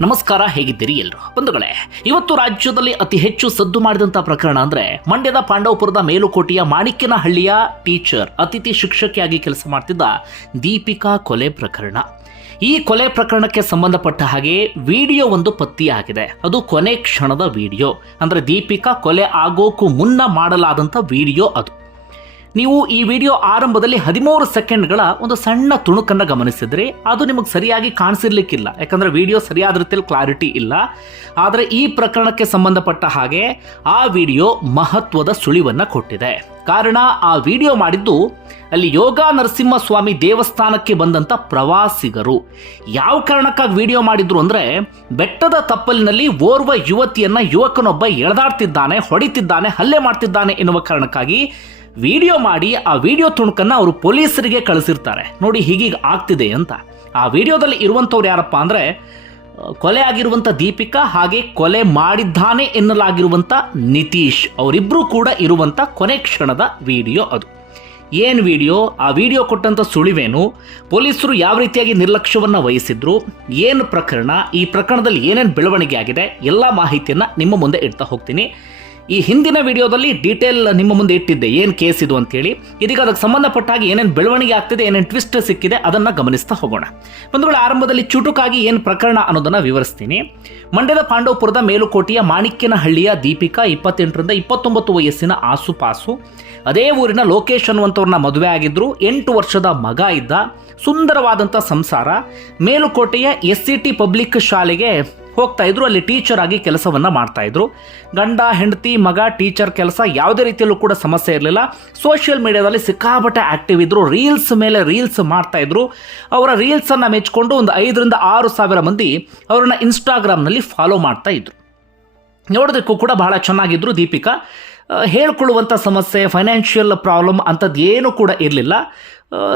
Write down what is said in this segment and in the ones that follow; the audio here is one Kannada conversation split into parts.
ನಮಸ್ಕಾರ, ಹೇಗಿದ್ದೀರಿ ಎಲ್ಲರೂ? ಬಂಧುಗಳೇ, ಇವತ್ತು ರಾಜ್ಯದಲ್ಲಿ ಅತಿ ಹೆಚ್ಚು ಸದ್ದು ಮಾಡಿದಂತ ಪ್ರಕರಣ ಅಂದ್ರೆ ಮಂಡ್ಯದ ಪಾಂಡವಪುರದ ಮೇಲುಕೋಟೆಯ ಮಾಣಿಕ್ಯನಹಳ್ಳಿಯ ಟೀಚರ್, ಅತಿಥಿ ಶಿಕ್ಷಕಿಯಾಗಿ ಕೆಲಸ ಮಾಡ್ತಿದ್ದ ದೀಪಿಕಾ ಕೊಲೆ ಪ್ರಕರಣ. ಈ ಕೊಲೆ ಪ್ರಕರಣಕ್ಕೆ ಸಂಬಂಧಪಟ್ಟ ಹಾಗೆ ವಿಡಿಯೋ ಒಂದು ಪತ್ತೆಯಾಗಿದೆ. ಅದು ಕೊನೆ ಕ್ಷಣದ ವಿಡಿಯೋ. ಅಂದ್ರೆ ದೀಪಿಕಾ ಕೊಲೆ ಆಗೋಕ್ಕೂ ಮುನ್ನ ಮಾಡಲಾದಂಥ ವಿಡಿಯೋ ಅದು. ನೀವು ಈ ವಿಡಿಯೋ ಆರಂಭದಲ್ಲಿ ಹದಿಮೂರು ಸೆಕೆಂಡ್ಗಳ ಒಂದು ಸಣ್ಣ ತುಣುಕನ್ನು ಗಮನಿಸಿದ್ರಿ ಅದು ನಿಮಗೆ ಸರಿಯಾಗಿ ಕಾಣಿಸಿರ್ಲಿಕ್ಕಿಲ್ಲ. ಯಾಕಂದ್ರೆ ವಿಡಿಯೋ ಸರಿಯಾದ ರೀತಿಯಲ್ಲಿ ಕ್ಲಾರಿಟಿ ಇಲ್ಲ. ಆದರೆ ಈ ಪ್ರಕರಣಕ್ಕೆ ಸಂಬಂಧಪಟ್ಟ ಹಾಗೆ ಆ ವಿಡಿಯೋ ಮಹತ್ವದ ಸುಳಿವನ್ನ ಕೊಟ್ಟಿದೆ. ಕಾರಣ, ಆ ವಿಡಿಯೋ ಮಾಡಿದ್ದು ಅಲ್ಲಿ ಯೋಗ ನರಸಿಂಹಸ್ವಾಮಿ ದೇವಸ್ಥಾನಕ್ಕೆ ಬಂದಂತ ಪ್ರವಾಸಿಗರು. ಯಾವ ಕಾರಣಕ್ಕಾಗಿ ವಿಡಿಯೋ ಮಾಡಿದ್ರು ಅಂದ್ರೆ ಬೆಟ್ಟದ ತಪ್ಪಲಿನಲ್ಲಿ ಓರ್ವ ಯುವತಿಯನ್ನ ಯುವಕನೊಬ್ಬ ಎಳೆದಾಡ್ತಿದ್ದಾನೆ, ಹೊಡಿತಿದ್ದಾನೆ, ಹಲ್ಲೆ ಮಾಡ್ತಿದ್ದಾನೆ ಎನ್ನುವ ಕಾರಣಕ್ಕಾಗಿ ವಿಡಿಯೋ ಮಾಡಿ ಆ ವಿಡಿಯೋ ತುಣುಕನ್ನ ಅವರು ಪೊಲೀಸರಿಗೆ ಕಳಿಸಿರ್ತಾರೆ. ನೋಡಿ ಹೀಗೀಗ ಆಗ್ತಿದೆ ಅಂತ. ಆ ವಿಡಿಯೋದಲ್ಲಿ ಇರುವಂಥವ್ರು ಯಾರಪ್ಪ ಅಂದರೆ ಕೊಲೆ ಆಗಿರುವಂಥ ದೀಪಿಕಾ ಹಾಗೆ ಕೊಲೆ ಮಾಡಿದ್ದಾನೆ ಎನ್ನಲಾಗಿರುವಂಥ ನಿತೀಶ್ ಅವರಿಬ್ಬರು ಕೂಡ ಇರುವಂಥ ಕೊನೆ ಕ್ಷಣದ ವಿಡಿಯೋ ಅದು. ಏನು ವಿಡಿಯೋ? ಆ ವಿಡಿಯೋ ಕೊಟ್ಟಂಥ ಸುಳಿವೇನು? ಪೊಲೀಸರು ಯಾವ ರೀತಿಯಾಗಿ ನಿರ್ಲಕ್ಷ್ಯವನ್ನು ವಹಿಸಿದ್ರು? ಏನು ಪ್ರಕರಣ? ಈ ಪ್ರಕರಣದಲ್ಲಿ ಏನೇನು ಬೆಳವಣಿಗೆ ಆಗಿದೆ? ಎಲ್ಲ ಮಾಹಿತಿಯನ್ನು ನಿಮ್ಮ ಮುಂದೆ ಇಡ್ತಾ ಹೋಗ್ತೀನಿ. ಈ ಹಿಂದಿನ ವಿಡಿಯೋದಲ್ಲಿ ಡೀಟೇಲ್ ನಿಮ್ಮ ಮುಂದೆ ಇಟ್ಟಿದ್ದೆ. ಏನು ಕೇಸ್ ಇದು ಅಂತೇಳಿ. ಇದೀಗ ಅದಕ್ಕೆ ಸಂಬಂಧಪಟ್ಟ ಹಾಗೆ ಏನೇನು ಬೆಳವಣಿಗೆ ಆಗ್ತಿದೆ, ಏನೇನು ಟ್ವಿಸ್ಟ್ ಸಿಕ್ಕಿದೆ ಅದನ್ನು ಗಮನಿಸ್ತಾ ಹೋಗೋಣ. ಬಂಧುಗಳ, ಆರಂಭದಲ್ಲಿ ಚುಟುಕಾಗಿ ಏನು ಪ್ರಕರಣ ಅನ್ನೋದನ್ನು ವಿವರಿಸ್ತೀನಿ. ಮಂಡ್ಯದ ಪಾಂಡವಪುರದ ಮೇಲುಕೋಟೆಯ ಮಾಣಿಕ್ಯನಹಳ್ಳಿಯ ದೀಪಿಕಾ ಇಪ್ಪತ್ತೆಂಟರಿಂದ ಇಪ್ಪತ್ತೊಂಬತ್ತು ವಯಸ್ಸಿನ ಆಸುಪಾಸು. ಅದೇ ಊರಿನ ಲೋಕೇಶ್ ಅನ್ನುವಂಥವ್ರನ್ನ ಮದುವೆ ಆಗಿದ್ರು. ಎಂಟು ವರ್ಷದ ಮಗ ಇದ್ದ. ಸುಂದರವಾದಂಥ ಸಂಸಾರ. ಮೇಲುಕೋಟೆಯ ಎಸ್ ಸಿ ಟಿ ಪಬ್ಲಿಕ್ ಶಾಲೆಗೆ ಹೋಗ್ತಾ ಇದ್ರು, ಅಲ್ಲಿ ಟೀಚರ್ ಆಗಿ ಕೆಲಸವನ್ನ ಮಾಡ್ತಾ ಇದ್ರು. ಗಂಡ, ಹೆಂಡತಿ, ಮಗ ಟೀಚರ್ ಕೆಲಸ ಯಾವುದೇ ರೀತಿಯಲ್ಲೂ ಕೂಡ ಸಮಸ್ಯೆ ಇರಲಿಲ್ಲ. ಸೋಷಿಯಲ್ ಮೀಡಿಯಾದಲ್ಲಿ ಸಿಕ್ಕಾಪಟ್ಟೆ ಆಕ್ಟಿವ್ ಇದ್ದರು ರೀಲ್ಸ್ ಮೇಲೆ ರೀಲ್ಸ್ ಮಾಡ್ತಾ ಇದ್ರು. ಅವರ ರೀಲ್ಸ್ ಅನ್ನ ಮೆಚ್ಕೊಂಡು ಒಂದು ಐದರಿಂದ ಆರು ಸಾವಿರ ಮಂದಿ ಅವರನ್ನ ಇನ್ಸ್ಟಾಗ್ರಾಮ್ನಲ್ಲಿ ಫಾಲೋ ಮಾಡ್ತಾ ಇದ್ರು. ನೋಡೋದಕ್ಕೂ ಕೂಡ ಬಹಳ ಚೆನ್ನಾಗಿದ್ರು ದೀಪಿಕಾ. ಹೇಳ್ಕೊಳ್ಳುವಂಥ ಸಮಸ್ಯೆ ಫೈನಾನ್ಷಿಯಲ್ ಪ್ರಾಬ್ಲಮ್ ಅಂಥದ್ದು ಏನೂ ಕೂಡ ಇರಲಿಲ್ಲ.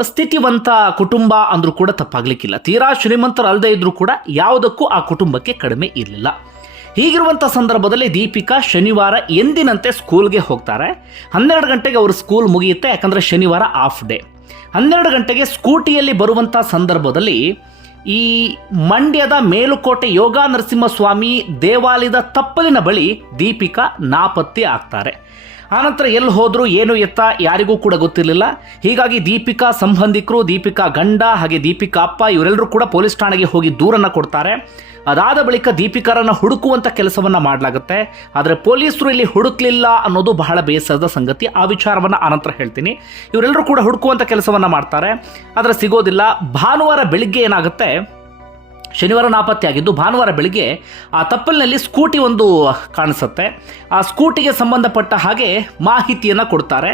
ಸ್ಥಿತಿವಂತ ಕುಟುಂಬ ಅಂದರೂ ಕೂಡ ತಪ್ಪಾಗಲಿಕ್ಕಿಲ್ಲ. ತೀರಾ ಶ್ರೀಮಂತರು ಅಲ್ಲದೆ ಇದ್ರೂ ಕೂಡ ಯಾವುದಕ್ಕೂ ಆ ಕುಟುಂಬಕ್ಕೆ ಕಡಿಮೆ ಇರಲಿಲ್ಲ. ಹೀಗಿರುವಂಥ ಸಂದರ್ಭದಲ್ಲಿ ದೀಪಿಕಾ ಶನಿವಾರ ಎಂದಿನಂತೆ ಸ್ಕೂಲ್ಗೆ ಹೋಗ್ತಾರೆ. ಹನ್ನೆರಡು ಗಂಟೆಗೆ ಅವರು ಸ್ಕೂಲ್ ಮುಗಿಯುತ್ತೆ, ಯಾಕಂದರೆ ಶನಿವಾರ ಆಫ್ ಡೇ ಹನ್ನೆರಡು ಗಂಟೆಗೆ ಸ್ಕೂಟಿಯಲ್ಲಿ ಬರುವಂಥ ಸಂದರ್ಭದಲ್ಲಿ ಈ ಮಂಡ್ಯದ ಮೇಲುಕೋಟೆ ಯೋಗ ನರಸಿಂಹಸ್ವಾಮಿ ದೇವಾಲಯದ ತಪ್ಪಲಿನ ಬಳಿ ದೀಪಿಕಾ ನಾಪತ್ತೆ ಆಗ್ತಾರೆ. ಆನಂತರ ಎಲ್ಲಿ ಹೋದ್ರು ಏನು ಎತ್ತ ಯಾರಿಗೂ ಕೂಡ ಗೊತ್ತಿರಲಿಲ್ಲ. ಹೀಗಾಗಿ ದೀಪಿಕಾ ಸಂಬಂಧಿಕರು, ದೀಪಿಕಾ ಗಂಡ ಹಾಗೆ ದೀಪಿಕಾ ಅಪ್ಪ ಇವರೆಲ್ಲರೂ ಕೂಡ ಪೊಲೀಸ್ ಠಾಣೆಗೆ ಹೋಗಿ ದೂರನ್ನು ಕೊಡ್ತಾರೆ. ಅದಾದ ಬಳಿಕ ದೀಪಿಕಾರನ್ನು ಹುಡುಕುವಂಥ ಕೆಲಸವನ್ನು ಮಾಡಲಾಗುತ್ತೆ. ಆದರೆ ಪೊಲೀಸರು ಇಲ್ಲಿ ಹುಡುಕಲಿಲ್ಲ ಅನ್ನೋದು ಬಹಳ ಬೇಸರದ ಸಂಗತಿ. ಆ ವಿಚಾರವನ್ನು ಆನಂತರ ಹೇಳ್ತೀನಿ. ಇವರೆಲ್ಲರೂ ಕೂಡ ಹುಡುಕುವಂಥ ಕೆಲಸವನ್ನು ಮಾಡ್ತಾರೆ. ಆದರೆ ಸಿಗೋದಿಲ್ಲ. ಭಾನುವಾರ ಬೆಳಿಗ್ಗೆ ಏನಾಗುತ್ತೆ? ಶನಿವಾರ ನಾಪತ್ತೆ ಆಗಿದ್ದು ಭಾನುವಾರ ಬೆಳಿಗ್ಗೆ ಆ ತಪ್ಪಲಿನಲ್ಲಿ ಸ್ಕೂಟಿ ಒಂದು ಕಾಣಿಸುತ್ತೆ. ಆ ಸ್ಕೂಟಿಗೆ ಸಂಬಂಧಪಟ್ಟ ಹಾಗೆ ಮಾಹಿತಿಯನ್ನು ಕೊಡ್ತಾರೆ.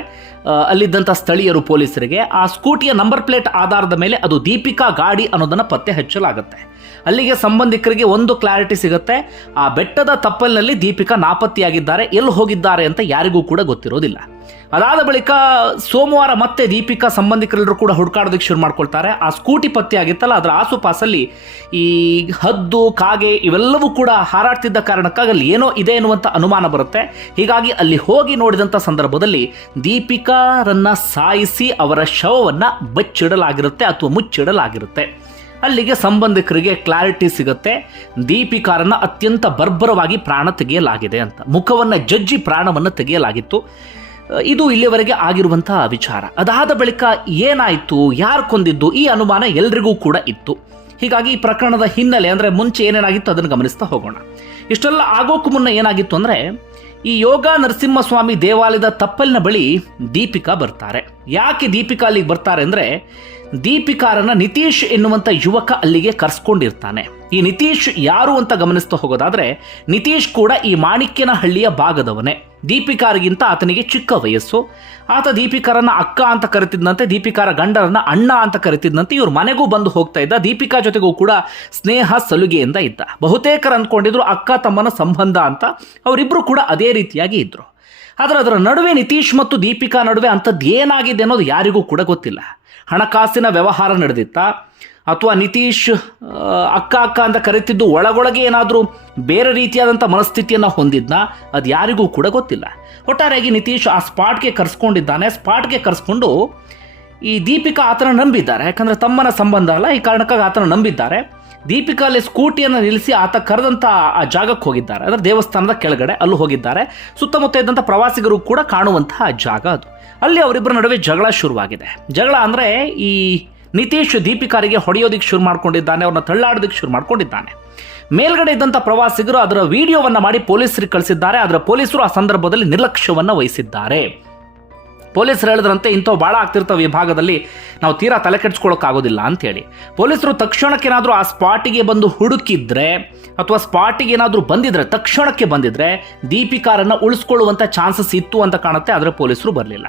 ಅಲ್ಲಿದ್ದಂಥ ಸ್ಥಳೀಯರು ಪೊಲೀಸರಿಗೆ. ಆ ಸ್ಕೂಟಿಯ ನಂಬರ್ ಪ್ಲೇಟ್ ಆಧಾರದ ಮೇಲೆ ಅದು ದೀಪಿಕಾ ಗಾಡಿ ಅನ್ನೋದನ್ನು ಪತ್ತೆ ಹಚ್ಚಲಾಗುತ್ತೆ. ಅಲ್ಲಿಗೆ ಸಂಬಂಧಿಕರಿಗೆ ಒಂದು ಕ್ಲಾರಿಟಿ ಸಿಗುತ್ತೆ. ಆ ಬೆಟ್ಟದ ತಪ್ಪಲಿನಲ್ಲಿ ದೀಪಿಕಾ ನಾಪತ್ತೆಯಾಗಿದ್ದಾರೆ. ಎಲ್ಲಿ ಹೋಗಿದ್ದಾರೆ ಅಂತ ಯಾರಿಗೂ ಕೂಡ ಗೊತ್ತಿರೋದಿಲ್ಲ. ಅದಾದ ಬಳಿಕ ಸೋಮವಾರ ಮತ್ತೆ ದೀಪಿಕಾ ಸಂಬಂಧಿಕರೆಲ್ಲರೂ ಕೂಡ ಹುಡುಕಾಡೋದಕ್ಕೆ ಶುರು ಮಾಡ್ಕೊಳ್ತಾರೆ. ಆ ಸ್ಕೂಟಿ ಪತ್ತೆ ಆಗಿತ್ತಲ್ಲ, ಅದರ ಆಸುಪಾಸಲ್ಲಿ ಈ ಹದ್ದು, ಕಾಗೆ ಇವೆಲ್ಲವೂ ಕೂಡ ಹಾರಾಡ್ತಿದ್ದ ಕಾರಣಕ್ಕಾಗಿ ಅಲ್ಲಿ ಏನೋ ಇದೆ ಎನ್ನುವಂಥ ಅನುಮಾನ ಬರುತ್ತೆ. ಹೀಗಾಗಿ ಅಲ್ಲಿ ಹೋಗಿ ನೋಡಿದಂಥ ಸಂದರ್ಭದಲ್ಲಿ ದೀಪಿಕಾರನ್ನ ಸಾಯಿಸಿ ಅವರ ಶವವನ್ನು ಬಚ್ಚಿಡಲಾಗಿರುತ್ತೆ ಅಥವಾ ಮುಚ್ಚಿಡಲಾಗಿರುತ್ತೆ. ಅಲ್ಲಿಗೆ ಸಂಬಂಧಿಕರಿಗೆ ಕ್ಲಾರಿಟಿ ಸಿಗುತ್ತೆ. ದೀಪಿಕಾರನ್ನ ಅತ್ಯಂತ ಬರ್ಬರವಾಗಿ ಪ್ರಾಣ ತೆಗೆಯಲಾಗಿದೆ ಅಂತ. ಮುಖವನ್ನು ಜಜ್ಜಿ ಪ್ರಾಣವನ್ನು ತೆಗೆಯಲಾಗಿತ್ತು. ಇದು ಇಲ್ಲಿಯವರೆಗೆ ಆಗಿರುವಂತಹ ವಿಚಾರ. ಅದಾದ ಬಳಿಕ ಏನಾಯಿತು, ಯಾರು ಕೊಂದಿದ್ದು, ಈ ಅನುಮಾನ ಎಲ್ರಿಗೂ ಕೂಡ ಇತ್ತು. ಹೀಗಾಗಿ ಈ ಪ್ರಕರಣದ ಹಿನ್ನೆಲೆ ಅಂದರೆ ಮುಂಚೆ ಏನೇನಾಗಿತ್ತು ಅದನ್ನು ಗಮನಿಸ್ತಾ ಹೋಗೋಣ. ಇಷ್ಟೆಲ್ಲ ಆಗೋಕ್ಕೂ ಮುನ್ನ ಏನಾಗಿತ್ತು ಅಂದರೆ, ಈ ಯೋಗ ನರಸಿಂಹಸ್ವಾಮಿ ದೇವಾಲಯದ ತಪ್ಪಲಿನ ಬಳಿ ದೀಪಿಕಾ ಬರ್ತಾರೆ. ಯಾಕೆ ದೀಪಿಕಾ ಅಲ್ಲಿಗೆ ಬರ್ತಾರೆ ಅಂದರೆ ದೀಪಿಕಾರನ್ನ ನಿತೀಶ್ ಎನ್ನುವಂಥ ಯುವಕ ಅಲ್ಲಿಗೆ ಕರ್ಸ್ಕೊಂಡಿರ್ತಾನೆ. ಈ ನಿತೀಶ್ ಯಾರು ಅಂತ ಗಮನಿಸ್ತಾ ಹೋಗೋದಾದ್ರೆ, ನಿತೀಶ್ ಕೂಡ ಈ ಮಾಣಿಕ್ಯನ ಹಳ್ಳಿಯ ಭಾಗದವನೇ. ದೀಪಿಕಾರಿಗಿಂತ ಆತನಿಗೆ ಚಿಕ್ಕ ವಯಸ್ಸು. ಆತ ದೀಪಿಕಾರನ ಅಕ್ಕ ಅಂತ ಕರಿತಿದ್ದಂತೆ ದೀಪಿಕಾರ ಗಂಡರನ್ನ ಅಣ್ಣ ಅಂತ ಕರಿತಿದ್ದಂತೆ ಇವ್ರ ಮನೆಗೂ ಬಂದು ಹೋಗ್ತಾ ಇದ್ದ, ದೀಪಿಕಾ ಜೊತೆಗೂ ಕೂಡ ಸ್ನೇಹ ಸಲುಗೆಯಿಂದ ಇದ್ದ. ಬಹುತೇಕರು ಅಂದ್ಕೊಂಡಿದ್ರು ಅಕ್ಕ ತಮ್ಮನ ಸಂಬಂಧ ಅಂತ ಅವರಿಬ್ಬರು ಕೂಡ ಅದೇ ರೀತಿಯಾಗಿ ಇದ್ರು. ಆದರೆ ಅದರ ನಡುವೆ ನಿತೀಶ್ ಮತ್ತು ದೀಪಿಕಾ ನಡುವೆ ಅಂಥದ್ದು ಏನಾಗಿದೆ ಅನ್ನೋದು ಯಾರಿಗೂ ಕೂಡ ಗೊತ್ತಿಲ್ಲ. ಹಣಕಾಸಿನ ವ್ಯವಹಾರ ನಡೆದಿತ್ತ? ಅಥವಾ ನಿತೀಶ್ ಅಕ್ಕ ಅಕ್ಕ ಅಂತ ಕರೀತಿದ್ದು ಒಳಗೊಳಗೆ ಏನಾದರೂ ಬೇರೆ ರೀತಿಯಾದಂಥ ಮನಸ್ಥಿತಿಯನ್ನು ಹೊಂದಿದ್ನ? ಅದು ಯಾರಿಗೂ ಕೂಡ ಗೊತ್ತಿಲ್ಲ. ಒಟ್ಟಾರೆಯಾಗಿ ನಿತೀಶ್ ಆ ಸ್ಪಾಟ್ಗೆ ಕರೆಸ್ಕೊಂಡಿದ್ದಾನೆ. ಸ್ಪಾಟ್ಗೆ ಕರೆಸ್ಕೊಂಡು ಈ ದೀಪಿಕಾ ಆತನ ನಂಬಿದ್ದಾರೆ. ಯಾಕಂದರೆ ತಮ್ಮನ ಸಂಬಂಧ ಅಲ್ಲ, ಈ ಕಾರಣಕ್ಕಾಗಿ ಆತನ ನಂಬಿದ್ದಾರೆ. ದೀಪಿಕಾ ಅಲ್ಲಿ ಸ್ಕೂಟಿಯನ್ನು ನಿಲ್ಲಿಸಿ ಆತ ಕರೆದಂಥ ಆ ಜಾಗಕ್ಕೆ ಹೋಗಿದ್ದಾರೆ. ಅಂದರೆ ದೇವಸ್ಥಾನದ ಕೆಳಗಡೆ ಅಲ್ಲಿ ಹೋಗಿದ್ದಾರೆ. ಸುತ್ತಮುತ್ತ ಇದ್ದಂಥ ಪ್ರವಾಸಿಗರು ಕೂಡ ಕಾಣುವಂತಹ ಜಾಗ ಅದು. ಅಲ್ಲಿ ಅವರಿಬ್ಬರ ನಡುವೆ ಜಗಳ ಶುರುವಾಗಿದೆ. ಜಗಳ ಅಂದರೆ ಈ ನಿತೀಶ್ ದೀಪಿಕಾರಿಗೆ ಹೊಡೆಯೋದಿಕ್ಕೆ ಶುರು ಮಾಡ್ಕೊಂಡಿದ್ದಾನೆ, ಅವ್ರನ್ನ ತಳ್ಳಾಡೋದಕ್ಕೆ ಶುರು ಮಾಡ್ಕೊಂಡಿದ್ದಾನೆ. ಮೇಲ್ಗಡೆ ಇದ್ದಂಥ ಪ್ರವಾಸಿಗರು ಅದರ ವಿಡಿಯೋವನ್ನು ಮಾಡಿ ಪೊಲೀಸರಿಗೆ ಕಳಿಸಿದ್ದಾರೆ. ಆದರೆ ಪೊಲೀಸರು ಆ ಸಂದರ್ಭದಲ್ಲಿ ನಿರ್ಲಕ್ಷ್ಯವನ್ನು ವಹಿಸಿದ್ದಾರೆ. ಪೊಲೀಸರು ಹೇಳಿದ್ರಂತೆ ಇಂಥವು ಭಾಳ ಆಗ್ತಿರ್ತವೆ ಈ ಭಾಗದಲ್ಲಿ. ನಾವು ತೀರಾ ತಲೆ ಕೆಡ್ಸ್ಕೊಳಕ್ಕಾಗೋದಿಲ್ಲ ಅಂಥೇಳಿ ಪೊಲೀಸರು ತಕ್ಷಣಕ್ಕೇನಾದರೂ ಆ ಸ್ಪಾಟಿಗೆ ಬಂದು ಹುಡುಕಿದ್ರೆ ಅಥವಾ ಸ್ಪಾಟಿಗೆ ಏನಾದರೂ ಬಂದಿದ್ರೆ, ತಕ್ಷಣಕ್ಕೆ ಬಂದಿದ್ರೆ ದೀಪಿಕಾರನ್ನು ಉಳಿಸ್ಕೊಳ್ಳುವಂಥ ಚಾನ್ಸಸ್ ಇತ್ತು ಅಂತ ಕಾಣುತ್ತೆ, ಆದರೆ ಪೊಲೀಸರು ಬರಲಿಲ್ಲ.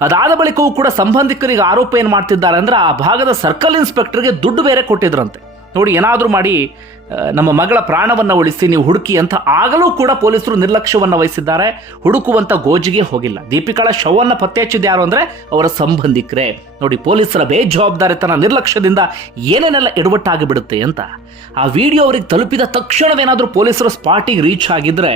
ಅದಾದ ಬಳಿಕವೂ ಕೂಡ ಸಂಬಂಧಿಕರಿಗೆ ಆರೋಪ ಏನು ಮಾಡ್ತಿದ್ದಾರೆ ಅಂದ್ರೆ ಆ ಭಾಗದ ಸರ್ಕಲ್ ಇನ್ಸ್ಪೆಕ್ಟರ್ಗೆ ದುಡ್ಡು ಬೇರೆ ಕೊಟ್ಟಿದ್ರಂತೆ. ನೋಡಿ, ಏನಾದರೂ ಮಾಡಿ ನಮ್ಮ ಮಗಳ ಪ್ರಾಣವನ್ನು ಉಳಿಸಿ, ನೀವು ಹುಡುಕಿ ಅಂತ ಆಗಲೂ ಕೂಡ ಪೊಲೀಸರು ನಿರ್ಲಕ್ಷ್ಯವನ್ನು ವಹಿಸಿದ್ದಾರೆ. ಹುಡುಕುವಂಥ ಗೋಜಿಗೆ ಹೋಗಿಲ್ಲ. ದೀಪಿಕಾಳ ಶವವನ್ನು ಪತ್ತೆ ಹಚ್ಚಿದ್ದು ಯಾರು ಅಂದರೆ ಅವರ ಸಂಬಂಧಿಕರೇ. ನೋಡಿ, ಪೊಲೀಸರ ಬೇಜವಾಬ್ದಾರಿತನ ನಿರ್ಲಕ್ಷ್ಯದಿಂದ ಏನೇನೆಲ್ಲ ಎಡವಟ್ಟಾಗಿಬಿಡುತ್ತೆ ಅಂತ. ಆ ವಿಡಿಯೋ ಅವ್ರಿಗೆ ತಲುಪಿದ ತಕ್ಷಣವೇನಾದರೂ ಪೊಲೀಸರು ಸ್ಪಾಟಿಗೆ ರೀಚ್ ಆಗಿದ್ರೆ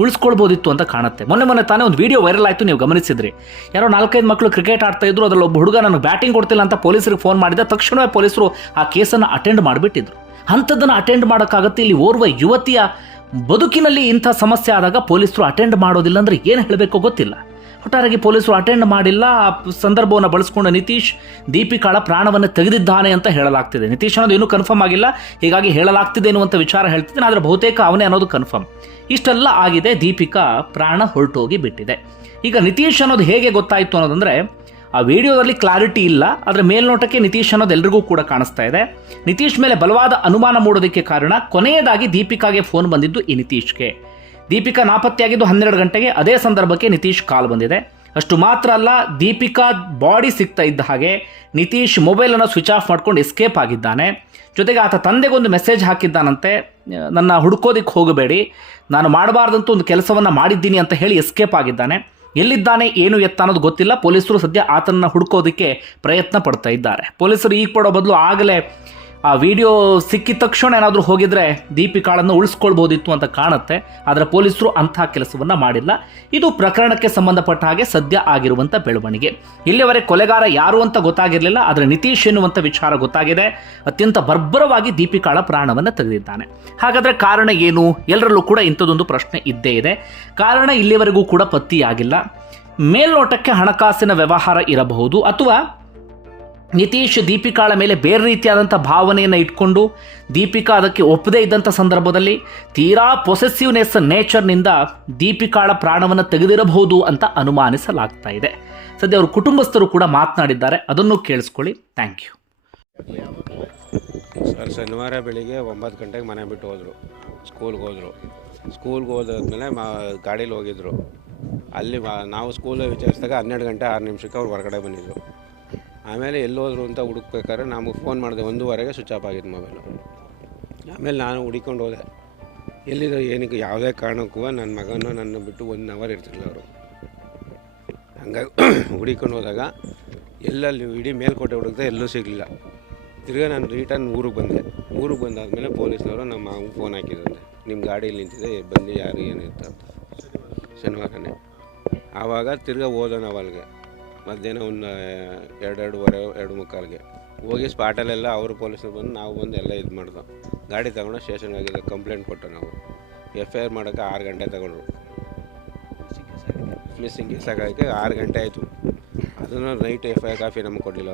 ಉಳಿಸ್ಕೊಳ್ಬೋದಿತ್ತು ಅಂತ ಕಾಣುತ್ತೆ. ಮೊನ್ನೆ ಮೊನ್ನೆ ತಾನೇ ಒಂದು ವಿಡಿಯೋ ವೈರಲ್ ಆಯಿತು, ನೀವು ಗಮನಿಸಿದ್ರಿ. ಯಾರೋ ನಾಲ್ಕೈದು ಮಕ್ಕಳು ಕ್ರಿಕೆಟ್ ಆಡ್ತಾ ಇದ್ರು, ಅದರಲ್ಲಿ ಒಬ್ಬ ಹುಡುಗ ನನಗೆ ಬ್ಯಾಟಿಂಗ್ ಕೊಡ್ತಿಲ್ಲ ಅಂತ ಪೊಲೀಸರಿಗೆ ಫೋನ್ ಮಾಡಿದ. ತಕ್ಷಣವೇ ಪೊಲೀಸರು ಆ ಕೇಸನ್ನು ಅಟೆಂಡ್ ಮಾಡಿಬಿಟ್ಟಿದ್ರು. ಅಂಥದ್ದನ್ನು ಅಟೆಂಡ್ ಮಾಡೋಕ್ಕಾಗುತ್ತೆ. ಇಲ್ಲಿ ಓರ್ವ ಯುವತಿಯ ಬದುಕಿನಲ್ಲಿ ಇಂಥ ಸಮಸ್ಯೆ ಆದಾಗ ಪೊಲೀಸರು ಅಟೆಂಡ್ ಮಾಡೋದಿಲ್ಲ ಅಂದರೆ ಏನು ಹೇಳಬೇಕೋ ಗೊತ್ತಿಲ್ಲ. ಒಟ್ಟಾರೆಯಾಗಿ ಪೊಲೀಸರು ಅಟೆಂಡ್ ಮಾಡಿಲ್ಲ. ಆ ಸಂದರ್ಭವನ್ನು ಬಳಸ್ಕೊಂಡು ನಿತೀಶ್, ದೀಪಿಕಾಳ ಪ್ರಾಣವನ್ನು ತೆಗೆದಿದ್ದಾನೆ ಅಂತ ಹೇಳಲಾಗ್ತಿದೆ. ನಿತೀಶ್ ಅನ್ನೋದು ಇನ್ನೂ ಕನ್ಫರ್ಮ್ ಆಗಿಲ್ಲ. ಹೀಗಾಗಿ ಹೇಳಲಾಗ್ತಿದೆ ಎನ್ನುವಂಥ ವಿಚಾರ ಹೇಳ್ತಿದ್ದೇನೆ. ಆದರೆ ಬಹುತೇಕ ಅವನೇ ಅನ್ನೋದು ಕನ್ಫರ್ಮ್ ಇಷ್ಟೆಲ್ಲ ಆಗಿದೆ, ದೀಪಿಕಾ ಪ್ರಾಣ ಹೊರಟೋಗಿ ಬಿಟ್ಟಿದೆ. ಈಗ ನಿತೀಶ್ ಅನ್ನೋದು ಹೇಗೆ ಗೊತ್ತಾಯಿತು ಅನ್ನೋದಂದರೆ, ಆ ವಿಡಿಯೋದಲ್ಲಿ ಕ್ಲಾರಿಟಿ ಇಲ್ಲ. ಅದರ ಮೇಲ್ನೋಟಕ್ಕೆ ನಿತೀಶ್ ಅನ್ನೋದು ಎಲ್ರಿಗೂ ಕೂಡ ಕಾಣಿಸ್ತಾ ಇದೆ. ನಿತೀಶ್ ಮೇಲೆ ಬಲವಾದ ಅನುಮಾನ ಮೂಡೋದಕ್ಕೆ ಕಾರಣ ಕೊನೆಯದಾಗಿ ದೀಪಿಕಾಗೆ ಫೋನ್ ಬಂದಿದ್ದು ಈ ನಿತೀಶ್ಗೆ. ದೀಪಿಕಾ ನಾಪತ್ತೆಯಾಗಿದ್ದು ಹನ್ನೆರಡು ಗಂಟೆಗೆ ಅದೇ ಸಂದರ್ಭಕ್ಕೆ ನಿತೀಶ್ ಕಾಲ್ ಬಂದಿದೆ. ಅಷ್ಟು ಮಾತ್ರ ಅಲ್ಲ, ದೀಪಿಕಾ ಬಾಡಿ ಸಿಗ್ತಾ ಇದ್ದ ಹಾಗೆ ನಿತೀಶ್ ಮೊಬೈಲನ್ನು ಸ್ವಿಚ್ ಆಫ್ ಮಾಡ್ಕೊಂಡು ಎಸ್ಕೇಪ್ ಆಗಿದ್ದಾನೆ. ಜೊತೆಗೆ ಆತ ತಂದೆಗೊಂದು ಮೆಸೇಜ್ ಹಾಕಿದ್ದಾನಂತೆ. ನನ್ನ ಹುಡ್ಕೋದಿಕ್ಕೆ ಹೋಗಬೇಡಿ. ನಾನು ಮಾಡಬಾರ್ದಂತೂ ಒಂದು ಕೆಲಸವನ್ನು ಮಾಡಿದ್ದೀನಿ ಅಂತ ಹೇಳಿ ಎಸ್ಕೇಪ್ ಆಗಿದ್ದಾನೆ. ಎಲ್ಲಿದ್ದಾನೆ, ಏನು ಎತ್ತ ಅನ್ನೋದು ಗೊತ್ತಿಲ್ಲ. ಪೊಲೀಸರು ಸದ್ಯ ಆತನನ್ನು ಹುಡುಕೋದಕ್ಕೆ ಪ್ರಯತ್ನ ಪಡ್ತಾ ಇದ್ದಾರೆ. ಪೊಲೀಸರು ಈಗ ಕೊಡೋ ಬದಲು ಆಗಲೇ ಆ ವಿಡಿಯೋ ಸಿಕ್ಕಿದ ತಕ್ಷಣ ಏನಾದರೂ ಹೋಗಿದ್ರೆ ದೀಪಿಕಾಳನ್ನು ಉಳಿಸ್ಕೊಳ್ಬೋದಿತ್ತು ಅಂತ ಕಾಣುತ್ತೆ. ಆದರೆ ಪೊಲೀಸರು ಅಂಥ ಕೆಲಸವನ್ನು ಮಾಡಿಲ್ಲ. ಇದು ಪ್ರಕರಣಕ್ಕೆ ಸಂಬಂಧಪಟ್ಟ ಹಾಗೆ ಸದ್ಯ ಆಗಿರುವಂಥ ಬೆಳವಣಿಗೆ. ಇಲ್ಲಿಯವರೆಗೆ ಕೊಲೆಗಾರ ಯಾರು ಅಂತ ಗೊತ್ತಾಗಿರಲಿಲ್ಲ, ಆದರೆ ನಿತೀಶ್ ಎನ್ನುವಂಥ ವಿಚಾರ ಗೊತ್ತಾಗಿದೆ. ಅತ್ಯಂತ ಬರ್ಬರವಾಗಿ ದೀಪಿಕಾಳ ಪ್ರಾಣವನ್ನು ತೆಗೆದಿದ್ದಾನೆ. ಹಾಗಾದರೆ ಕಾರಣ ಏನು? ಎಲ್ಲರಲ್ಲೂ ಕೂಡ ಇಂಥದ್ದೊಂದು ಪ್ರಶ್ನೆ ಇದ್ದೇ ಇದೆ. ಕಾರಣ ಇಲ್ಲಿವರೆಗೂ ಕೂಡ ಪತ್ತಿಯಾಗಿಲ್ಲ. ಮೇಲ್ನೋಟಕ್ಕೆ ಹಣಕಾಸಿನ ವ್ಯವಹಾರ ಇರಬಹುದು ಅಥವಾ ನಿತೀಶ್ ದೀಪಿಕಾಳ ಮೇಲೆ ಬೇರೆ ರೀತಿಯಾದಂಥ ಭಾವನೆಯನ್ನು ಇಟ್ಕೊಂಡು ದೀಪಿಕಾ ಅದಕ್ಕೆ ಒಪ್ಪದೇ ಇದ್ದಂಥ ಸಂದರ್ಭದಲ್ಲಿ ತೀರಾ ಪೊಸೆಸಿವ್ನೆಸ್ ನೇಚರ್ನಿಂದ ದೀಪಿಕಾಳ ಪ್ರಾಣವನ್ನು ತೆಗೆದಿರಬಹುದು ಅಂತ ಅನುಮಾನಿಸಲಾಗ್ತಾ ಇದೆ. ಸದ್ಯ ಅವರು ಕುಟುಂಬಸ್ಥರು ಕೂಡ ಮಾತನಾಡಿದ್ದಾರೆ. ಅದನ್ನು ಕೇಳಿಸ್ಕೊಳ್ಳಿ. ಥ್ಯಾಂಕ್ ಯು ಸರ್, ಶನಿವಾರ ಬೆಳಿಗ್ಗೆ ಒಂಬತ್ತು ಗಂಟೆಗೆ ಮನೆ ಬಿಟ್ಟು ಹೋದರು. ಸ್ಕೂಲ್ಗೆ ಹೋದರು. ಸ್ಕೂಲ್ಗೆ ಹೋದಾದ್ಮೇಲೆ ಮಾ, ಗಾಡೀಲಿ ಹೋಗಿದ್ರು. ಅಲ್ಲಿ ನಾವು ಸ್ಕೂಲಲ್ಲಿ ವಿಚಾರಿಸಿದಾಗ ಹನ್ನೆರಡು ಗಂಟೆ ಆರು ನಿಮಿಷಕ್ಕೆ ಅವ್ರು ಹೊರಗಡೆ ಬಂದಿದ್ರು. ಆಮೇಲೆ ಎಲ್ಲೋದ್ರು ಅಂತ ಹುಡುಕ್ಬೇಕಾದ್ರೆ ನಮಗೆ ಫೋನ್ ಮಾಡಿದೆ, ಒಂದೂವರೆಗೆ ಸ್ವಿಚ್ ಆಫ್ ಆಗಿದ್ದು ಮೊಬೈಲು ಆಮೇಲೆ ನಾನು ಹುಡಿಕೊಂಡು ಹೋದೆ. ಎಲ್ಲಿದ್ರು ಏನಕ್ಕೆ, ಯಾವುದೇ ಕಾರಣಕ್ಕೂ ನನ್ನ ಮಗನ ನನ್ನ ಬಿಟ್ಟು ಒನ್ ಅವರ್ ಇರ್ತಿರ್ಲಿಲ್ಲ ಅವರು. ಹಂಗಾಗಿ ಹುಡಿಕೊಂಡು ಹೋದಾಗ ಎಲ್ಲಲ್ಲಿ, ಇಡೀ ಮೇಲ್ಕೋಟೆ ಹುಡುಕ್ದೆ ಎಲ್ಲೂ ಸಿಗಲಿಲ್ಲ. ತಿರ್ಗಾ ನಾನು ರಿಟರ್ನ್ ಊರಿಗೆ ಬಂದೆ. ಊರಿಗೆ ಬಂದಾದಮೇಲೆ ಪೊಲೀಸ್ನವರು ನಮ್ಮ ಮಾವು ಫೋನ್ ಹಾಕಿದ್ರಂತೆ. ನಿಮ್ಮ ಗಾಡೀಲಿ ನಿಂತಿದೆ, ಬಂದು ಯಾರು ಏನಿರ್ತ ಅಂತ. ಶನಿವಾರನೇ. ಆವಾಗ ತಿರ್ಗಾ ಹೋದ ನಾವು ಅಲ್ಲಿಗೆ ಮಧ್ಯಾಹ್ನ ಒಂದು ಎರಡೆರಡುವರೆ ಎರಡು ಮುಕ್ಕಾಲಿಗೆ. ಹೋಗಿ ಸ್ಪಾಟಲ್ಲೆಲ್ಲ ಅವರು ಪೊಲೀಸರು ಬಂದು ನಾವು ಬಂದು ಎಲ್ಲ ಇದು ಮಾಡ್ದೋ. ಗಾಡಿ ತಗೊಂಡು ಸ್ಟೇಷನ್ ಆಗಿದೆ ಕಂಪ್ಲೇಂಟ್ ಕೊಟ್ಟೆ ನಾವು. ಎಫ್ ಐ ಆರ್ ಮಾಡೋಕ್ಕೆ ಆರು ಗಂಟೆ ತಗೊಂಡ್ರು. ಮಿಸ್ಸಿಂಗ್ ಕೇಸ್ ಆಗೋಕ್ಕೆ ಆರು ಗಂಟೆ ಆಯಿತು. ಅದನ್ನು night F I R copy ನಮಗೆ ಕೊಡಲಿಲ್ಲ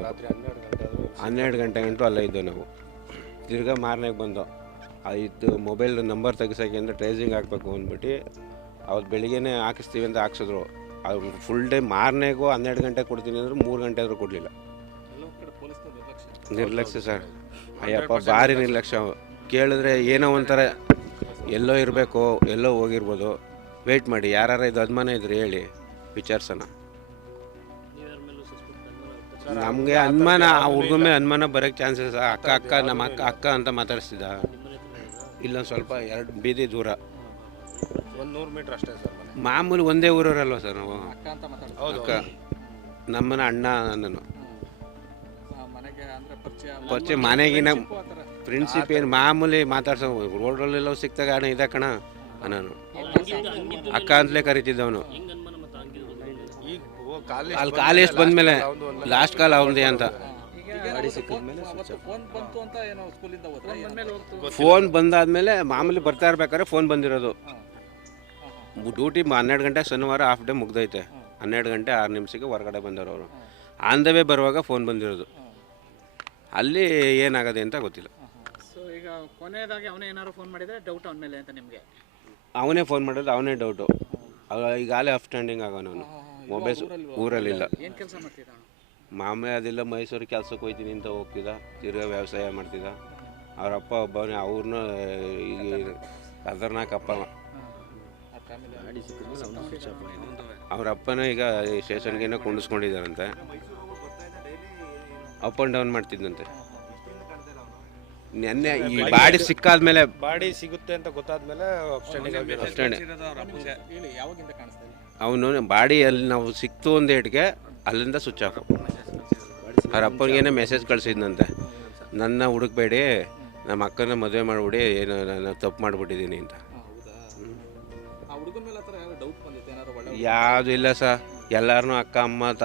ಹನ್ನೆರಡು ಗಂಟೆ ಗಂಟು ಅಲ್ಲೇ ಇದ್ದೋ ನಾವು. ತಿರ್ಗಾ ಮಾರನೆಗೆ ಬಂದೋ. ಇದು ಮೊಬೈಲ್ ನಂಬರ್ ತೆಗಿಸೋಕೆ ಅಂದರೆ ಟ್ರೇಸಿಂಗ್ ಹಾಕ್ಬೇಕು ಅಂದ್ಬಿಟ್ಟು ಅವ್ರು ಬೆಳಿಗ್ಗೆನೇ ಹಾಕಿಸ್ತೀವಿ ಅಂತ ಹಾಕ್ಸಿದ್ರು. ಅದು ಫುಲ್ ಡೇ ಮಾರನೆಗೂ ಹನ್ನೆರಡು ಗಂಟೆ ಕೊಡ್ತೀನಿ ಅಂದ್ರೆ ಮೂರು ಗಂಟೆ ಆದರೂ ಕೊಡಲಿಲ್ಲ. ನಿರ್ಲಕ್ಷ್ಯ ಸರ್. ಅಯ್ಯಪ್ಪ, ಭಾರಿ ನಿರ್ಲಕ್ಷ್ಯ. ಕೇಳಿದ್ರೆ ಏನೋ ಒಂಥರ ಎಲ್ಲೋ ಇರಬೇಕು, ಎಲ್ಲೋ ಹೋಗಿರ್ಬೋದು. ವೆಯ್ಟ್ ಮಾಡಿ ಯಾರು ಇದು ಅದ್ಮಾನ ಇದ್ರು ಹೇಳಿ, ವಿಚಾರಿಸೋಣ. ನಮಗೆ ಅನುಮಾನ ಆ ಹುಡುಗಮೇ ಅನುಮಾನ ಬರೋಕ್ಕೆ ಚಾನ್ಸಸ್ ಅಕ್ಕ ಅಕ್ಕ, ನಮ್ಮ ಅಕ್ಕ ಅಕ್ಕ ಅಂತ ಮಾತಾಡಿಸ್ತಿದ್ದ. ಇಲ್ಲ, ಸ್ವಲ್ಪ ಎರಡು ಬೀದಿ ದೂರ. ಒಂದು ನೂರು ಮೀಟ್ರ್ ಅಷ್ಟೇ ಸರ್. ಮಾಮೂಲಿ ಒಂದೇ ಊರವರಲ್ವ ಸರ್ ನಾವು? ಅಕ್ಕ ಅಂತ ಮಾತಾಡ್ತಾರೆ? ಅಕ್ಕ. ನಮ್ಮನ ಅಣ್ಣ ನನ್ನನು ಮನೆಗೆ ಅಂದ್ರೆ ಪರಿಚಯ ಪರಿಚಯ ಮನೆಗಿನ ಪ್ರಿನ್ಸಿಪ್ ಏನು ಮಾಮೂಲಿ ಮಾತಾಡ್ಸೋ ರೋಡಲ್ಲೆಲ್ಲ ಸಿಕ್ತಾಗ ಅಣ್ಣ ಇದೆ ಕಣ ನಾನು ಅಕ್ಕ ಅಂತಲೇ ಕರಿತಿದ್ದವನು. ಈಗ ಕಾಲೇಜ್ ಅಲ್ಲಿ ಕಾಲೇಜ್ ಬಂದ್ಮೇಲೆ ಲಾಸ್ಟ್ ಕಾಲ್ ಅವನದೇ ಅಂತ. ಫೋನ್ ಬಂದಾದ್ಮೇಲೆ ಮಾಮೂಲಿ ಬರ್ತಾ ಇರ್ಬೇಕಾದ್ರೆ ಫೋನ್ ಬಂದಿರೋದು. ಡ್ಯೂಟಿ ಹನ್ನೆರಡು ಗಂಟೆ ಶನಿವಾರ ಹಾಫ್ ಡೇ ಮುಗ್ದೈತೆ. ಹನ್ನೆರಡು ಗಂಟೆ ಆರು ನಿಮಿಷಕ್ಕೆ ಹೊರಗಡೆ ಬಂದರು ಅವರು. ಆನ್ ದ ವೇ ಬರುವಾಗ ಫೋನ್ ಬಂದಿರೋದು. ಅಲ್ಲಿ ಏನಾಗದೆ ಅಂತ ಗೊತ್ತಿಲ್ಲ. ಸೊ ಈಗ ಕೊನೆಯದಾಗಿ ಅವನೇ ಏನಾದ್ರು ಫೋನ್ ಮಾಡಿದ್ರೆ ಡೌಟ್ ಅವನ ಮೇಲೆ ಅಂತ ನಿಮಗೆ? ಅವನೇ ಫೋನ್ ಮಾಡೋದು ಅವನೇ ಡೌಟು ಈಗಾಗಲೇ ಅಪ್ ಸ್ಟ್ಯಾಂಡಿಂಗ್ ಆಗೋನು ಅವನು. ಮೊಬೈಲ್ ಊರಲ್ಲಿಲ್ಲ. ಏನು ಕೆಲಸ ಮಾಡ್ತಿದ್ದ? ಮಾಮೂಲಿ ಅದೆಲ್ಲ ಮೈಸೂರು ಕೆಲಸಕ್ಕೆ ಹೋಗ್ತೀನಿ ಅಂತ ಹೋಗ್ತಿದ್ದ. ತಿರ್ಗಾ ವ್ಯವಸಾಯ ಮಾಡ್ತಿದ್ದ. ಅವರಪ್ಪ ಅಪ್ಪ ಒಬ್ಬನೇ ಅವ್ರನ್ನೂ ಈಗ ಅಪ್ಪ. ಅವ್ರ ಅಪ್ಪನ ಈಗ ಸ್ಟೇಷನ್ಗೇನೋ ಕುಂಡಿಸ್ಕೊಂಡಿದ್ದಾರಂತೆ ಅಪ್ ಆ್ಯಂಡ್ ಡೌನ್ ಮಾಡ್ತಿದ್ದಂತೆ. ನೆನ್ನೆ ಈ ಬಾಡಿ ಸಿಕ್ಕಾದ್ಮೇಲೆ ಬಾಡಿ ಸಿಗುತ್ತೆ ಅಂತ ಗೊತ್ತಾದ್ಮೇಲೆ ಅವನು ಬಾಡಿ ಅಲ್ಲಿ ನಾವು ಸಿಕ್ತು ಒಂದು ಏಟ್ಗೆ ಅಲ್ಲಿಂದ ಸ್ವಿಚ್ ಆಫ್ ಅವ್ರ ಅಪ್ಪನಿಗೇನೆ ಮೆಸೇಜ್ ಕಳಿಸಿದ್ನಂತೆ. ನನ್ನ ಹುಡುಕ್ಬೇಡಿ ನಮ್ಮ ಅಕ್ಕನ ಮದುವೆ ಮಾಡಿಬಿಡಿ ಏನು ನಾನು ತಪ್ಪು ಮಾಡಿಬಿಟ್ಟಿದ್ದೀನಿ ಅಂತ. ಯಾವುದು ಇಲ್ಲ ಸರ್ ಎಲ್ಲರನ್ನೂ ಅಕ್ಕ ಅಮ್ಮ ತ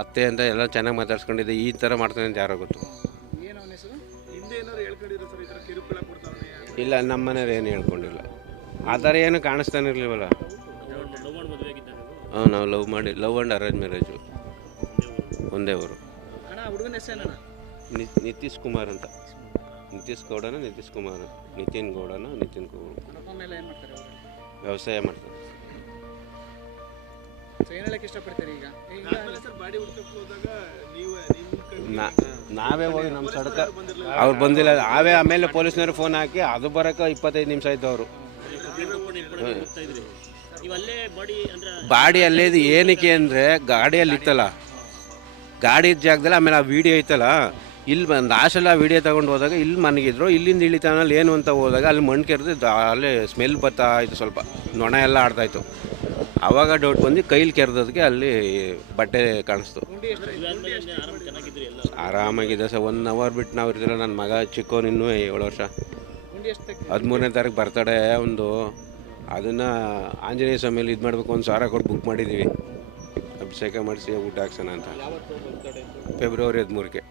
ಅತ್ತೆ ಅಂತ ಎಲ್ಲ ಚೆನ್ನಾಗಿ ಮಾತಾಡ್ಸ್ಕೊಂಡಿದ್ದೆ. ಈ ಥರ ಮಾಡ್ತಾನೆ ಅಂತ ಯಾರೋ ಗೊತ್ತು. ಇಲ್ಲ ನಮ್ಮ ಮನೆಯವ್ರು ಏನು ಹೇಳ್ಕೊಂಡಿಲ್ಲ. ಆ ಥರ ಏನು ಕಾಣಿಸ್ತಾನೆ ಇರಲಿವಲ್ಲ ಹಾಂ ನಾವು ಲವ್ ಮಾಡಿ ಲವ್ ಆ್ಯಂಡ್ ಅರೇಂಜ್ ಮ್ಯಾರೇಜು. ಒಂದೇ ಊರು. ನಿ ನಿತೀಶ್ ಕುಮಾರ್ ಅಂತ. ನಿತೀಶ್ ಗೌಡನ ನಿತೀಶ್ ಕುಮಾರ್. ನಿತಿನ್ ಗೌಡನ ನಿತಿನ್ ಗೌಡ. ಅವರು? ವ್ಯವಸಾಯ ಮಾಡ್ತಾರೆ. ಏನು ಹೇಳಕ್ಕೆ ಇಷ್ಟಪಡ್ತೀರಿ ಈಗ? ಈಗ ಸರ್ ಬಾಡಿ ಹುಡ್ಕಕ್ಕೆ ಹೋದಾಗ ನೀವು ನಿಮ್ಮ ನಾ ನಾವೇ ಹೋಗಿ ನಮ್ಮ ಸಡಕ ಅವ್ರು ಬಂದಿಲ್ಲ. ನಾವೇ ಆಮೇಲೆ ಪೊಲೀಸ್ನವ್ರು ಫೋನ್ ಹಾಕಿ ಅದು ಬರೋಕೆ ಇಪ್ಪತ್ತೈದು ನಿಮಿಷ ಆಯ್ತು ಅವರು ಬಾಡಿ ಅಲ್ಲೇದು ಏನಕ್ಕೆ ಅಂದರೆ ಗಾಡಿಯಲ್ಲಿ ಇತ್ತಲ್ಲ. ಗಾಡಿ ಇದ್ದ ಜಾಗದಲ್ಲಿ ಆಮೇಲೆ ಆ ವಿಡಿಯೋ ಇತ್ತಲ್ಲ ಇಲ್ಲಿ ಬಂದು ಲಾಸ್ಟಲ್ಲಿ ಆ ವಿಡಿಯೋ ತಗೊಂಡು ಹೋದಾಗ ಇಲ್ಲಿ ಮನಗಿದ್ರು ಇಲ್ಲಿಂದ ಇಳಿತಾನಲ್ಲಿ ಏನು ಅಂತ ಹೋದಾಗ ಅಲ್ಲಿ ಮಣ್ಣು ಕೆರೆದು ಅಲ್ಲಿ ಸ್ಮೆಲ್ ಬರ್ತಾ ಇತ್ತು ಸ್ವಲ್ಪ. ನೊಣ ಎಲ್ಲ ಆಡ್ತಾ ಇತ್ತು. ಆವಾಗ ಡೌಟ್ ಬಂದು ಕೈಲಿ ಕೆರೆದೋದಕ್ಕೆ ಅಲ್ಲಿ ಬಟ್ಟೆ ಕಾಣಿಸ್ತು. ಆರಾಮಾಗಿದೆ ಸರ್. ಒನ್ ಅವರ್ ಬಿಟ್ಟು ನಾವು ಇರ್ತಿಲ್ಲ. ನನ್ನ ಮಗ ಇನ್ನೂ ಏಳು ವರ್ಷ. ಹದಿಮೂರನೇ ತಾರೀಕು ಬರ್ತಡೆ ಒಂದು. ಅದನ್ನು ಆಂಜನೇಯ ಸ್ವಾಮಿಯಲ್ಲಿ ಇದು ಮಾಡಬೇಕು ಒಂದು ಸಾವಿರ ಕೊಟ್ಟು ಬುಕ್ ಮಾಡಿದ್ದೀವಿ ಅಭಿಷೇಕ ಮಾಡಿಸಿ ಊಟ ಹಾಕ್ಸೋಣ ಅಂತ. ಫೆಬ್ರವರಿ ಹದಿಮೂರಕ್ಕೆ.